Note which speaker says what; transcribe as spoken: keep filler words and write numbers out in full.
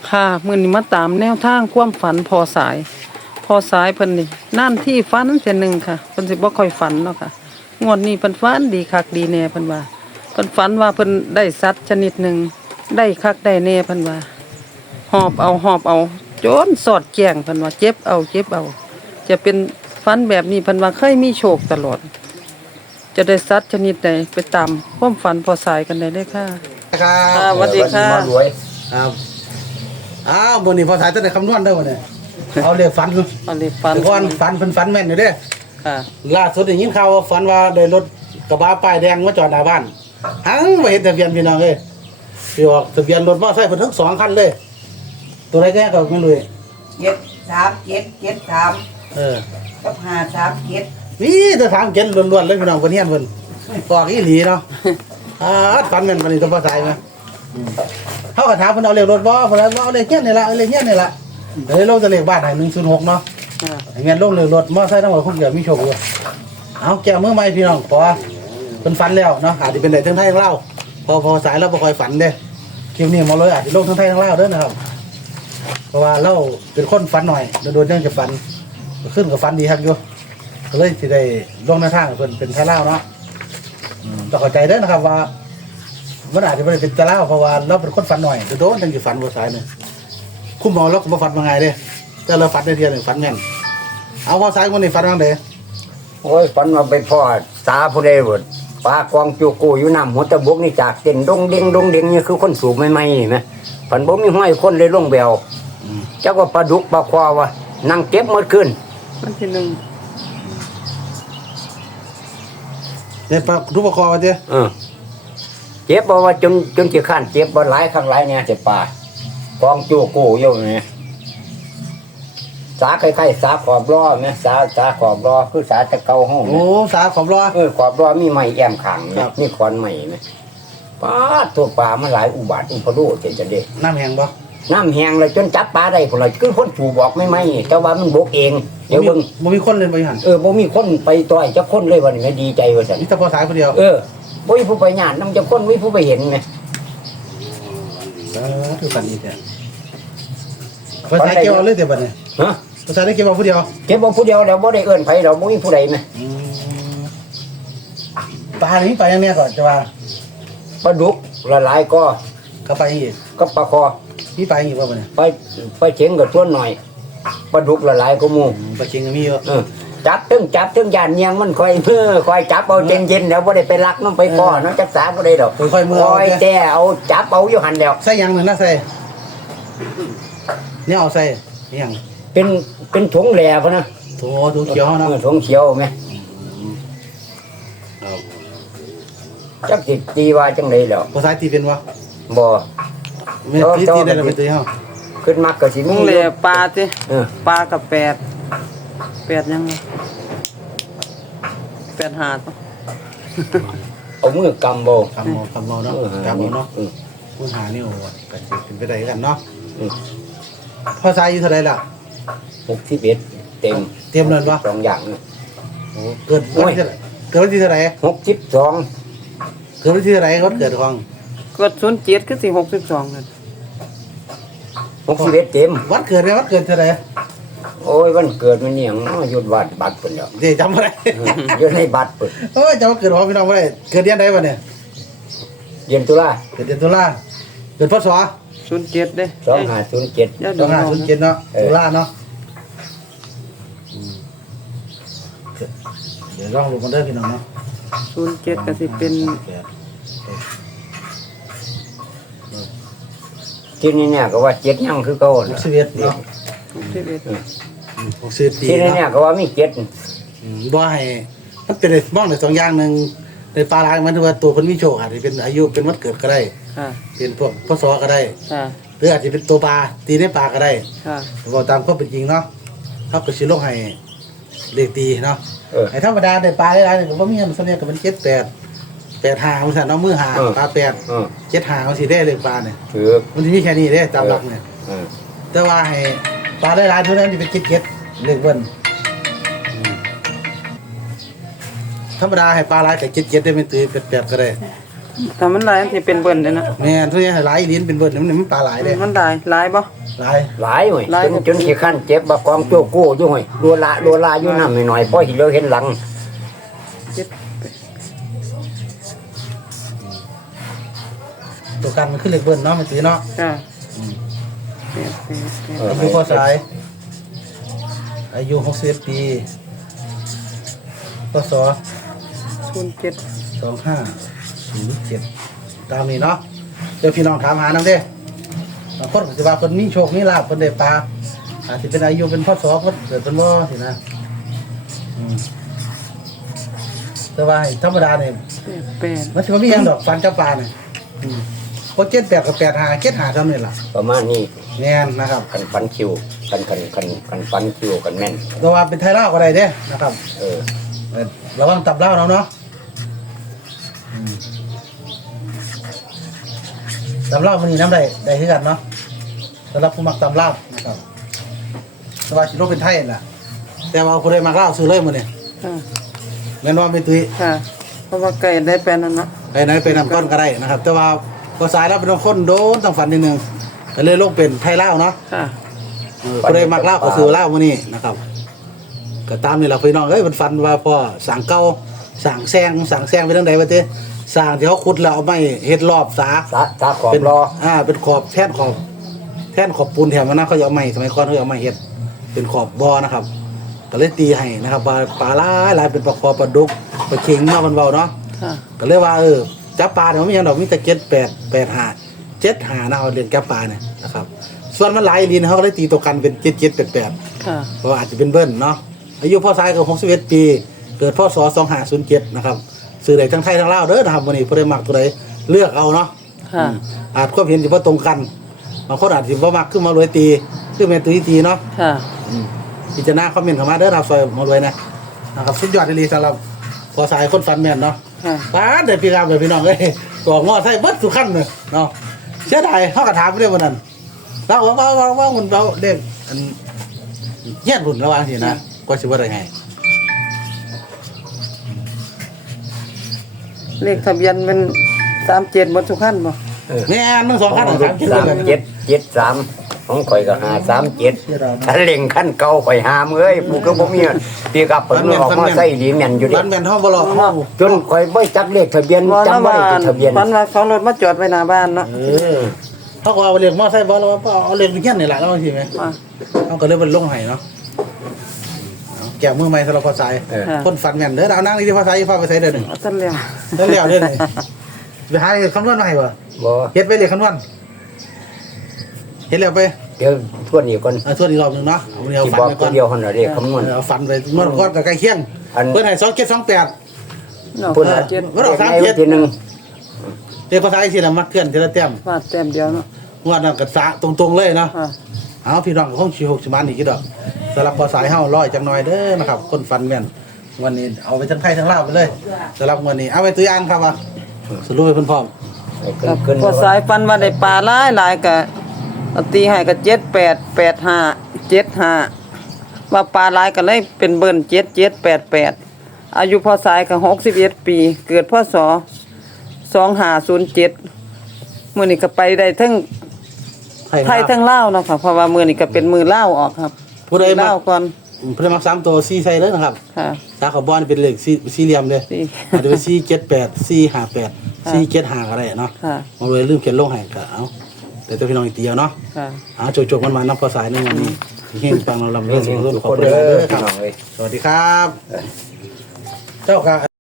Speaker 1: ค่ะมื้อนี้มาตามแนวทางความฝันพอสายพอสายเพิ่นนี่นั่นที่ฝันเทื่อหนึงค่ะเพิ่นสิบ่ค่อยฝันเนาะค่ะงวดนี้เพิ่นฝันดีคักดีแน่เพิ่นว่าเพิ่นฝันว่าเพิ่นได้สัตว์ชนิดหนึ่งได้คักได้แน่เพิ่นว่าหอบเอาหอบเอาจนสอดแจ้งเพิ่นว่าเจ็บเอาเจ็บเอาจะเป็นฝันแบบนี้เพิ่นว่าเคยมีโชคตลอดจะได้สัตว์ชนิดใดไปตามความฝันพอสายกันได้เลยค่ะ
Speaker 2: ครั
Speaker 1: ค่ะ
Speaker 2: บ
Speaker 1: สวัสดีค่ะ
Speaker 3: มารวย
Speaker 2: ครับอ้าวบนนี้พอสายต้นไหนคำนวณได้บ่เนี่ยเอาเรียกฝัน
Speaker 1: อันนี้ฝัน
Speaker 2: ก่อนฝันเพิ่นฝันแม่นอยู่เด้
Speaker 1: ค่ะ
Speaker 2: ล่าสุดได้ยินข่าวว่าฝันว่าได้รถกระบะป้ายแดงมาจอดหน้าบ้านหังบ่เห็นทะเบียนพี่น้องเอ้ยพี่ออกทะเบียนรถมอเตอร์ไซค์เพิ่นทั้งสองคันเลย ตัวใดแก่ก็ไม่รู้
Speaker 4: เจ็ดสามเจ็ดเจ็ดสาม
Speaker 2: เออ
Speaker 4: กับห้าสามเจ็ด
Speaker 2: นี่จะถามเก็นล้วนๆเลยพี่น้องเพิ่นเฮียนเพิ่นออกอีหลีเนาะอ่าฝันแม่นบัดนี้ต้องพอสายมั้ยอืมเฮาก็ถามเพิ่นเอาเลขรถบ่เพิ่นว่าเอาเลขเฮียนนี่ล่ะเอาเลขเฮียนนี่ล่ะเลยลงแต่เลขบ้านให้หนึ่งศูนย์หกเนาะ
Speaker 1: ค่ะ
Speaker 2: ไอ้แม่นลงเลยรถมอไซค์ทั้งหมดคงเดียวมีโชคอยู่เอาแก้มือใหม่พี่น้องเพราะว่าเป็นฝันแล้วเนาะอาจจะเป็นได้ทั้งไทยทั้งลาวพอพอสายเราบ่ค่อยฝันเด้คลิปนี้มาเลยอาจจะลงทั้งไทยทั้งลาวเด้อนะครับเพราะว่าเราเป็นคนฝันหน่อยโดนๆจังจะฝันขึ้นกับฝันดีครับอยู่ก็เลยสิได้ลงในทางเพิ่นเป็นไทยลาวเนาะอืมต้องเข้าใจเด้อนะครับว่ามันอาจจะบ่ได้เป็นไทยลาวเพราะว่าเราเป็นคนฝันหน่อยโดนๆจังสิฝันบ่สายเนี่ยคุ้มหมอเราก็บ่ฝันว่าไงเด้แต่เราฝันได้เทียหนึงฝันแม่นเอาพอสายคนนี้ฝันว่าได
Speaker 3: โอ้ยฝันว่าไปพ่อตาผู้ใดเบิดปลากองจูกูอยู่น้ำหัวตะบกนี่จากเต้นดงเด้งดงเด้งนี่คือคนสูบใหม่ๆนี่ไหมฝันบ่มีห้อยคนเลยลงแบวจักว่าปลาดุกปลาควาวะนั่งเก็บหมดขึ้น
Speaker 1: วันที่หนึ่ง
Speaker 2: เด็ดปลาทุบปลาคอมาเจ้
Speaker 3: เออเจ็บบ่ว่าจนจนสิข้านเจ็บบ่หลายครั้งหลายเนี่ยเจ็บปลากองจูกูอยู่นี่สาคล้ายๆสาขอบล้อไหมสาสาขอบล้อคือสาตะเกาห้อง
Speaker 2: โอ้สาขอบรอ
Speaker 3: เออขอบล้อมีไม้แอมขัง
Speaker 2: ครั
Speaker 3: นะ
Speaker 2: บ
Speaker 3: มีขอนไม้ไหมปลาตัวปลามันหลายอุบาทอุปโลกเจนจะเด็
Speaker 2: น้ำแห้งบ่
Speaker 3: น้ำแห้งเลยจนจับปลาได้คนละคือคนผูบอกไม่ไหมแต่ว่ามันบกเองเดี๋ยวเบิ่ง
Speaker 2: บ่มีคนเล่นบ่หัน
Speaker 3: เออบ่มีคนไปต่อยจะคนเลยวันนี้ดีใจว่าสัน
Speaker 2: มีแต่พอสายคนเดียว
Speaker 3: เออบ่มีผู้ไปญาตินำจะคนมีผู้ไปเห็นไง
Speaker 2: เออคือฝันดีแท้พอสายเกี่ยวเลยแต่บัดนี้
Speaker 3: ฮะ
Speaker 2: พอสายได้เกี่ยวบ่ผู้เดียว
Speaker 3: เก็บบ่ผู้เดียวแล้วบ่ได้เอิ้นไผเราบ่มีผู้ใดไหม
Speaker 2: อืมปลานี่ไปยังเนี้ยก่อนจะว่า
Speaker 3: ปลาดุกละหลายก็
Speaker 2: ก็ไปอีก
Speaker 3: ก็ปลาคอ
Speaker 2: มีไปอีกบ่บัดนี้
Speaker 3: ไปไปเฉียงกับตัวหน่อยปลาดุกละหลายก็หมู่
Speaker 2: อืมปลาเค็งก็มีเยอะ
Speaker 3: เออจับถึงจับถึงยานเนียงมันค่อยเมื่อค่อยจับเอาเย็นๆแล้วบ่ได้ไปลักน้ำไปก่อเนาะจักษาบ่ได้ดอก
Speaker 2: ค่อยๆมือเอา
Speaker 3: ค่อยแต่เอาจับเอาอยู่หันแล้ว
Speaker 2: ใส่หยังหนึ่งนะใส่เนี่ยเอาใส่อิหยัง
Speaker 3: เป็นเป็นถุงแหล่พะนะ
Speaker 2: โถดูเขียวเนาะ
Speaker 3: ออถุงเขียวไหม
Speaker 2: เอา
Speaker 3: จักจิตจีว่าจังไดแล้ว
Speaker 2: พอสายตีเป็นบ่
Speaker 3: บ่
Speaker 2: ไม่ตีตีได้แล้วไปตีเฮา
Speaker 3: ขึ้นมักก็สิ
Speaker 1: มึ
Speaker 3: มี
Speaker 1: งเลยปลาสิ
Speaker 3: เออ
Speaker 1: ปลากับแปดแปดยังไงแปดหาดปะ
Speaker 3: เอามือกำบ่
Speaker 2: คำเอาคำเอาเนาะ
Speaker 3: เออ
Speaker 2: คำเอาเนาะ
Speaker 3: ออ
Speaker 2: ผู้หานี่โอ้ก็สิเป็นไปได้กันเนาะ
Speaker 3: อืม
Speaker 2: พอสายอยู่เท่าไหร่ล่ะ
Speaker 3: หกสิบเอ็ดเต็ม
Speaker 2: เตรียมเงินปะ
Speaker 3: สองอย่างนี่
Speaker 2: โอ้เกิดวันที่เท่าไหร่เกิดวันที่เท่าไหร่
Speaker 3: หกสิบสอง
Speaker 2: เกิดวันที่เท่าไหร่เขาเกิดของ
Speaker 1: เกิดศูนย์เจ็ดคือสี่หกสิบสองเลย
Speaker 3: หกสิบเอ็ดเต็ม
Speaker 2: วัดเกิดไหมวัดเกิดเท่าไหร่
Speaker 3: โอ้ยวันเกิดมันเนี่ยงน้อหยุดวัดบัตรเพิ่นแล้ว
Speaker 2: เดี๋ยวจำไม่ได้
Speaker 3: เออหยุดให้บัตรเพิ่น
Speaker 2: โอ้ยจำว่าเกิดของพี่น้องไม่ได้เกิดเดือนใดวะเนี่ย
Speaker 3: เดือนตุลา
Speaker 2: เกิดเดือนตุลาเกิดพศ
Speaker 1: ศูนย์เจ็ดเด้
Speaker 3: สองห้าศูนย์เจ็ด
Speaker 1: ย่า
Speaker 2: ส
Speaker 1: ด
Speaker 2: อ
Speaker 1: อง ง
Speaker 2: ห้าศูนย์เจ็ดเนาะ
Speaker 3: เออ
Speaker 2: ตุลาเนาะอืมเดี๋ยวลองดูกันเด้อพี่น้องเนาะ
Speaker 1: ศูนย์เจ็ดก็สิเป็น
Speaker 3: ที่นี่เนี่ยก็ว่าเจ็ดยังคือเก่า
Speaker 2: ห
Speaker 3: น่ะ
Speaker 2: กสิบเอ็ดเนาะ
Speaker 1: หกสิบเอ็ด
Speaker 2: หกสิบปี
Speaker 3: ที่นี่
Speaker 2: เนาะ
Speaker 3: เนี่ยก็ว่ามีเจ็ด
Speaker 2: อืมบ่ให้มันเป็นได้มองได้สองอย่างหนึ่งในปลาร้ายมันถือว่าตัวคนมีโชคอาจจะเป็นอายุเป็นวันเกิดก็ได้
Speaker 1: ค่ะ
Speaker 2: เป็นพวกพศก็ได้
Speaker 1: ค่ะ
Speaker 2: หรืออาจจะเป็นตัวปลาตีในปลาก็ได้
Speaker 1: ค่ะ
Speaker 2: บอกตามความเป็นจริงเนาะเขาก็สิลงให้เลขตีเนาะ
Speaker 3: เออ
Speaker 2: ไอ้ธรรมดาได้ปลาหลายๆนี่ก็บ่มีอันเสน่ห์ก็เป็นเจ็ดแปดแปดห้ามันสั่นเนาะมือห้า
Speaker 3: เออ
Speaker 2: ปลาแปด
Speaker 3: เออ
Speaker 2: เจ็ดห้ามันสิได้เลขปลาเนี่ย
Speaker 3: ถือ
Speaker 2: มันสิมีแค่นี้เด้ตามหลักเนี่ย
Speaker 3: เออ
Speaker 2: แต่ว่าให้ปลาหลายๆเท่านั้นจะเป็นเจ็ดเจ็ดเลขเบิ้ลอืมธรรมดาให้ปลาหลายแต่เจ็ดเจ็ดได้เป็นตีแปดแปดก็ได้
Speaker 1: ถ้ามันหลายมันสิเป็นเบิ่นเด้นะ
Speaker 2: แม่นทุกอย่างหลายลิ้นเป็นเบิดมันมันปลาหลายเด้
Speaker 1: มันได้หลายบ่
Speaker 2: หลาย
Speaker 3: หลายเว้ย
Speaker 1: หลาย
Speaker 3: จนจนขี้คันเจ็บบ่กองโจโก้อยู่ห้อยรัวละรัวลาอยู่น้ำหน่อยๆพอเห็นเราเห็นหลัง
Speaker 1: เจ็ด
Speaker 2: ตัวกันมันขึ้นเลขเบิ้ลเนาะมันตีเนาะ
Speaker 1: จ้าแปดแปดแปด
Speaker 3: เออ
Speaker 2: อายุพอสายอายุหกสิบเอ็ดปีพศ
Speaker 1: ศูนย์เจ็ด
Speaker 2: สองห้าศูนย์เจ็ดตามนี้เนาะเดี๋ยวพี่น้องถามหานำเด้บางคนก็สิว่าเพิ่นมีโชคมีลาภเพิ่นได้ปลาอาจจะเป็นอายุเป็นพศเพิ่นเกิดเป็นบ่สินะอืมแต่ว่าธรรมดาเนี่ย
Speaker 1: แปดแปด
Speaker 2: มันสิบ่มีหยังดอกฟันจับปลาเนี่ยอืมพอเจ็ดแปดกับแปดห้าเจ็ดห้าเท่านี้ล่ะ
Speaker 3: ประมาณนี้
Speaker 2: แม่นนะครับ
Speaker 3: คันฟันคิวคันคันคันคันฟันคิวกันแม่น
Speaker 2: แต่ว่าเป็นไทยลาวก็ได้เด้นะครับ
Speaker 3: เออ
Speaker 2: เออระวังตับเหล้าเนาะเนาะอืมตับเหล้ามันนี่น้ำได้ได้คือกันเนาะสำหรับผู้มักตับเหล้านะครับสบายชิโร่เป็นไทยน่ะแต่ว่าผู้ใดมักเหล้าซื้อเลยมื้อนี้
Speaker 1: ค่ะ
Speaker 2: แม่นว่าไม่ตุ้ย
Speaker 1: ค่ะเพราะว่าไก่ได้แปดนั่นเนาะ
Speaker 2: ไปไหนไปนำก้อนก็ได้นะครับ แต่ว่าพอสายแล้วเป็นคนโดนต้องฝันนิดนึงก็เลยลงเป็นไทยเหล้าเนาะ
Speaker 1: ค่ะ
Speaker 2: เออผู้ใดมักเหล้าก็ซื้อเหล้ามื้อนี้นะครับก็ตามนี่ล่ะพี่น้องเอ้ยมันฝันว่าพ่อสั่งเก่าสั่งแซงสั่งแซงไปทางใดวะเต้สั่งที่เขาขุดแล้วเอาไม้เฮ็ดรอบสา
Speaker 3: สาสาขอบ
Speaker 2: เป็น
Speaker 3: รอ
Speaker 2: อ่าเป็นขอบแท่นขอบแท่นขอบปูนแถมมันนะเขาจะเอาไม้สมัยก่อนเขาจะเอาไม้เฮ็ดเป็นขอบบ่อนะครับก็เลยตีให้นะครับปลาปลาหลายหลายเป็นปลาคอปลาดุกปลาเค็งเนาะมันเบาเนาะ
Speaker 1: ค่ะ ก็
Speaker 2: ก็เลยว่าเออจับปลาเนี่ยมันมีอย่างดอกมีแต่เจ็ดแปดแปดห้าเจ็ดห้านะเอาเรียนจับปลาเนี่ยนะครับส่วนมันหลายลีนเขาก็เลยตีตัวกันเป็นเจ็ดเจ็ดแปดแปด
Speaker 1: ค่ะ
Speaker 2: เพราะว่าอาจจะเป็นเบิ้ลเนาะอายุพ่อชายก็หกสิบเอ็ดปี เกิดพศสองห้าศูนย์เจ็ดนะครับสื่อใดทั้งไทยทั้งลาวเด้อนะครับวันนี้ผู้ใดมักตัวใดเลือกเอาเนาะ
Speaker 1: ค่ะ
Speaker 2: อาจความเห็นสิบ่ตรงกันบางคนอาจสิบ่มักขึ้นมารวยตีขึ้นเป็นตีตีเนาะ
Speaker 1: ค่ะ
Speaker 2: อืมพิจารณาคอมเมนต์เข้ามาเด้อครับซอยมารวยนะนะครับสุดยอดดีสำหรับพอสายคนฟันแม่นเนาะ
Speaker 1: ค่ะ
Speaker 2: ป้าดเด็ดพี่ครับเด็ดพี่น้องเอ้ยตัวงอใส่เบิดสุขันเลยเนาะเสียดายเฮาก็ถามไปเรื่องวันนั้นเราว่าว่าว่าว่ามันเราเด็กอันเฮี้ยนหุ่นระวังสินะก็สิว่าได้ไง
Speaker 1: เลขทะเบียนเป็นสามเจ็ดบนทุกขั้นบ่
Speaker 2: แม่นทั้งสองคันทั้งสามคิด
Speaker 3: สาม
Speaker 2: เลย
Speaker 3: เจ็ดเจ็ดสามของข่อยก็หาสามเจ็ดถ้าเล่งขั้นเก่าข่อยหามเอ้ยผู้ก็บ่มีปีกับเพิ่นออกมาใส่ดีแม่นอยู่ดิ
Speaker 2: ร้านแม่นเฮาบ่หลอกเฮา
Speaker 3: จนข่อยบ่จักเลขทะเบียน
Speaker 1: บ่
Speaker 3: จำบ่ได้แต่ทะเบียน
Speaker 1: ฝันว่าเขารถมาจอดไว้หน้าบ้านเนาะ
Speaker 3: เออ
Speaker 2: เขาก็เอาเรียกมอไซค์บ่แล้วว่าเอาเรียกเฮี้ยนนี่ล่ะแล้วสิแม่
Speaker 1: ว่า
Speaker 2: เฮาก็เลยเป็นลงให้เนาะเอาแก้มือใหม่สำหรับพอสาย
Speaker 3: เออ
Speaker 2: คนฟันแม่นเด้อเอานั่งนี่ที่พอสายฟ้าไปใส่เด้อหนึ่ง
Speaker 1: เอาซั่นแล้ว
Speaker 2: แล้วแล้วเด้อนี่ไปหาคำนวณมาให้บ่
Speaker 3: บ่
Speaker 2: เฮ็ดไปเลยคำนวณเฮ็ดแล้วไป
Speaker 3: เดี๋ยวทวนอีกก่อน
Speaker 2: เอาทวนอีกรอบหนึงเนาะเอาเดียว
Speaker 3: สิ
Speaker 2: ฟัน
Speaker 3: บอก
Speaker 2: ไป
Speaker 3: ตั
Speaker 2: ก่
Speaker 3: ว
Speaker 2: อน
Speaker 3: เดียวหั่นน่ะเลขคำนวณ
Speaker 2: เอาฟันไปเมื่อก่อนกับใกล้เคียง
Speaker 3: อัน
Speaker 2: เพิ่นให้สองเจ็ดสองแปด
Speaker 1: เนาะ
Speaker 3: พุ่น
Speaker 1: ว่า
Speaker 3: น่ะ
Speaker 1: เจ็ด
Speaker 2: เพิ่นเอาสาม
Speaker 3: ใน
Speaker 2: เจ็ด
Speaker 3: ทีหนึง
Speaker 2: เด็กภาษาไทยสิน่ะมักเคลื่อนทีละแต้ม
Speaker 1: ว่าแต้มเดียวเนาะ
Speaker 2: งวดนั้นก็สะตรงๆเลยเนาะ
Speaker 1: ค่ะ
Speaker 2: เอาพี่น้องก็คงสิหกสิบมันอีกกี่ดอกสำหรับภาษาเฮาร้อยจังหน่อยเด้อนะครับ คนฟันแม่นวันนี้เอาไปทั้งไทยทั้งลาวไปเลยสำหรับวันนี้เอาไปตัวอย่างครับว่าสรุปให้เพิ่นพร้อม
Speaker 3: ให้ขึ้นขึ้น
Speaker 1: พอสายฟันว่าได้ปลาหลายหลายก็เอาตีให้ก็เจ็ดแปดแปดห้าเจ็ดห้าว่าปลาหลายก็เลยเป็นเบิ่นเจ็ดเจ็ดแปดแปดอายุพอสายก็หกสิบเอ็ดปี เกิดพศสองห้าศูนย์เจ็ดมื้อนี้ก็ไปได้ทั้งไทยทั้งลาวเนาะค่ะเพราะว่ามื้อนี้ก็เป็นมือลาวออกครับ
Speaker 2: ผู้ใดมั
Speaker 1: ลาก วก่อน
Speaker 2: ผู้ใดมักสามตัวสี่ใส่เลยนะครับ
Speaker 1: ค่ะ
Speaker 2: สาขาบอลเป็นเลขสี่สี่เหลี่ยมเลย
Speaker 1: สี่
Speaker 2: อาจจะเป็นสี่เจ็ดแปดสี่ห้าแปดสี่เจ็ดห้าก็ได้เนาะ
Speaker 1: ค่ะ
Speaker 2: มาเลยลืมเขียนลงให้ก็เอาแต่ตัวพี่น้องอีกเดียวเนาะ
Speaker 1: ค่ะ
Speaker 2: เอาจบๆมันมาน้ำพอสายหนึงวันนี้เฮงปังเราลำ
Speaker 3: เรื่
Speaker 2: เรื่
Speaker 3: อ
Speaker 2: อง ง
Speaker 3: นี้
Speaker 2: ร่วม
Speaker 3: ทุก
Speaker 2: ขอบ
Speaker 3: คน
Speaker 2: คุณ
Speaker 3: เด้
Speaker 2: มาก
Speaker 3: อ
Speaker 2: เด้อค
Speaker 3: พี่
Speaker 2: รับ
Speaker 3: น้องเอ้ย
Speaker 2: สวัสดีครับ เจ้าค่ะ